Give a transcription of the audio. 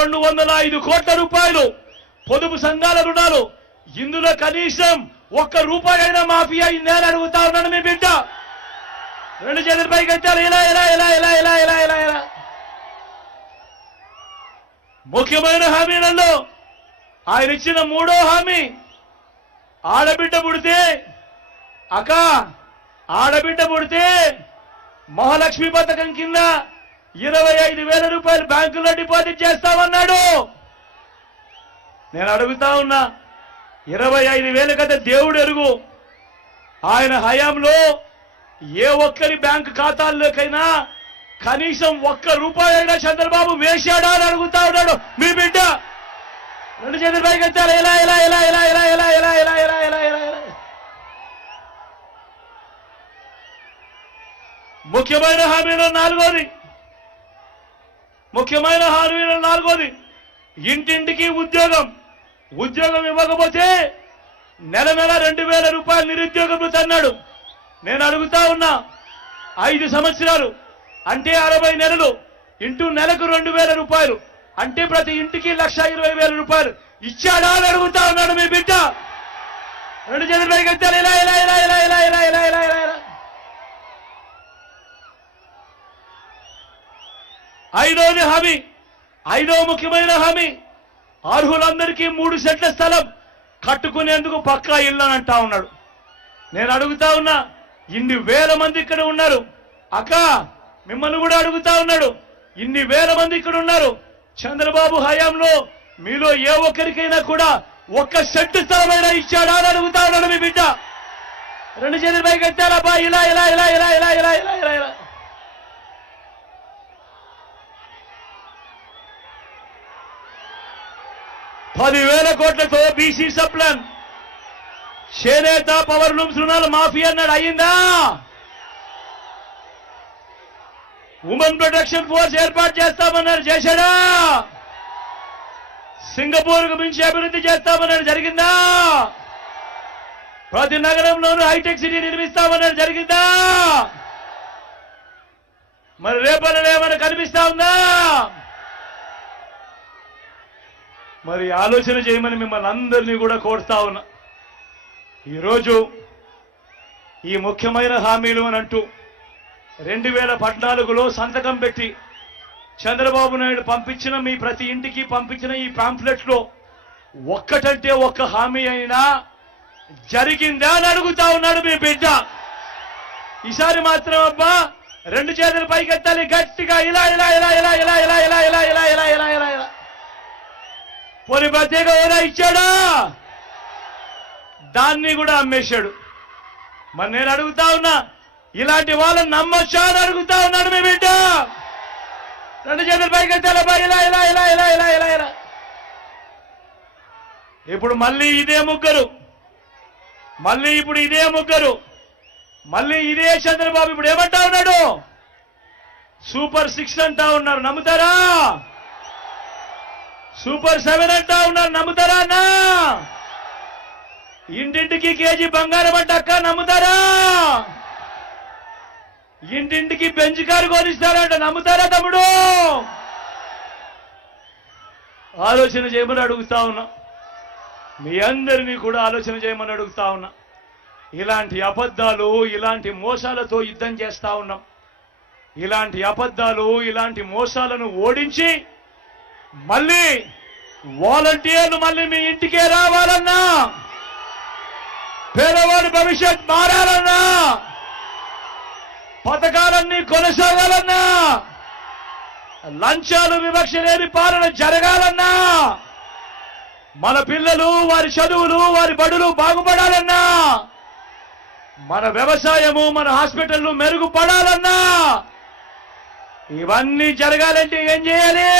2,205 కోట్ల రూపాయలు పొదుపు సంఘాల రుణాలు. ఇందులో కనీసం ఒక్క రూపాయి అయినా మాఫీ అయిందని అడుగుతా ఉన్నాను మీ బిడ్డ. 2 చేతుల పైకి ఎత్తారు. ఇలా ముఖ్యమైన హామీలలో ఆయన ఇచ్చిన 3వ హామీ, ఆడబిడ్డ పుడితే మహాలక్ష్మి పథకం కింద 25,000 రూపాయలు బ్యాంకులో డిపాజిట్ చేస్తామన్నాడు. నేను అడుగుతా ఉన్నా, 25,000 కదా దేవుడు ఎరుగు. ఆయన హయాంలో ఏ ఒక్కరి బ్యాంకు ఖాతాల్లోకైనా కనీసం ఒక్క రూపాయి అయినా చంద్రబాబు వేశాడా అని అడుగుతా ఉన్నాడు మీ బిడ్డ. 2 చేతుల పైకి ఎత్తారు. ఇలా 4వ ముఖ్యమైన హామీలో 4వది ఇంటింటికి ఉద్యోగం ఇవ్వకపోతే నెల 2,000 రూపాయలు నిరుద్యోగం తన్నాడు. నేను అడుగుతా ఉన్నా, 5 సంవత్సరాలు అంటే 60 నెలలు ఇంటూ నెలకు 2,000 రూపాయలు అంటే ప్రతి ఇంటికి 1,20,000 రూపాయలు ఇచ్చాడా అని అడుగుతా ఉన్నాడు మీ బిడ్డ. 2 చేతుల పైకి ఎత్తారు. ఇలా 5వది హామీ, 5వ ముఖ్యమైన హామీ, అర్హులందరికీ 3 సెంట్ల స్థలం కట్టుకునేందుకు పక్కా ఇల్లు అని అంటా ఉన్నాడు. నేను అడుగుతా ఉన్నా, ఇన్ని వేల మంది ఇక్కడ ఉన్నారు అక్క, మిమ్మల్ని కూడా అడుగుతా ఉన్నాడు, ఇన్ని వేల మంది ఇక్కడ ఉన్నారు. చంద్రబాబు హయాంలో మీలో ఏ ఒక్కరికైనా కూడా 1 సెంటు స్థలమైనా ఇచ్చాడా అని అడుగుతా ఉన్నాడు మీ బిడ్డ. 2 చేతుల పైకి ఎత్తారబ్బా. ఇలా 10,000 కోట్లతో బీసీ సప్లాన్, చేనేత, పవర్ లూమ్స్ రుణాలు మాఫీ అన్నాడు. అయ్యిందా? ఉమెన్ ప్రొటెక్షన్ ఫోర్స్ ఏర్పాటు చేస్తామన్నారు. చేశాడా? సింగపూర్కు మించి అభివృద్ధి చేస్తామన్నాడు. జరిగిందా? ప్రతి నగరంలోనూ హైటెక్ సిటీ నిర్మిస్తామన్నాడు. జరిగిందా? మరి రేపటి ఏమైనా కనిపిస్తా ఉందా? మరి ఆలోచన చేయమని మిమ్మల్ని అందరినీ కూడా కోరుతా ఉన్నా. ఈరోజు ఈ ముఖ్యమైన హామీలు అని అంటూ 2014లో సంతకం పెట్టి చంద్రబాబు నాయుడు పంపించిన మీ ప్రతి ఇంటికి పంపించిన ఈ పాంఫ్లెట్ లో ఒక్కటంటే ఒక్క హామీ అయినా జరిగిందా అని అడుగుతా ఉన్నాడు మీ బిడ్డ. ఈసారి మాత్రం అబ్బా 2 చేతుల పైకి ఎత్తాలి గట్టిగా. ఇలా పోనీ ప్రత్యేక హోదా ఇచ్చాడా? దాన్ని కూడా అమ్మేశాడు. మరి నేను అడుగుతా ఉన్నా, ఇలాంటి వాళ్ళని నమ్మొచ్చా అని అడుగుతా ఉన్నాడు మీ బిడ్డ. 2 చేతుల పైకి ఎత్తాలబ్బా. ఇలా ఇప్పుడు మళ్ళీ ఇదే ముగ్గురు, మళ్ళీ ఇదే చంద్రబాబు ఇప్పుడు ఏమంటా ఉన్నాడు? సూపర్ 6 అంటా ఉన్నారు. నమ్ముతారా? సూపర్ 7 అంటా ఉన్నారు. నమ్ముతారా అన్నా? ఇంటింటికి కేజీ బంగారం అంట అక్క, నమ్ముతారా? ఇంటింటికి బెంచ్ కారు కొనిస్తారంట, నమ్ముతారా తమ్ముడు? ఆలోచన చేయమని అడుగుతా ఉన్నా. మీ అందరినీ కూడా ఆలోచన చేయమని అడుగుతా ఉన్నా. ఇలాంటి అబద్ధాలు, ఇలాంటి మోసాలతో యుద్ధం చేస్తా ఉన్నాం. ఇలాంటి అబద్ధాలు, ఇలాంటి మోసాలను ఓడించి మళ్ళీ వాలంటీర్లు మళ్ళీ మీ ఇంటికే రావాలన్నా, పేదవాడి భవిష్యత్ మారాలన్నా, పథకాలన్నీ కొనసాగాలన్నా, లంచాలు వివక్ష లేని పాలన జరగాలన్నా, మన పిల్లలు వారి చదువులు వారి బడులు బాగుపడాలన్నా, మన వ్యవసాయము మన హాస్పిటల్లు మెరుగుపడాలన్నా, ఇవన్నీ జరగాలంటే ఏం చేయాలి?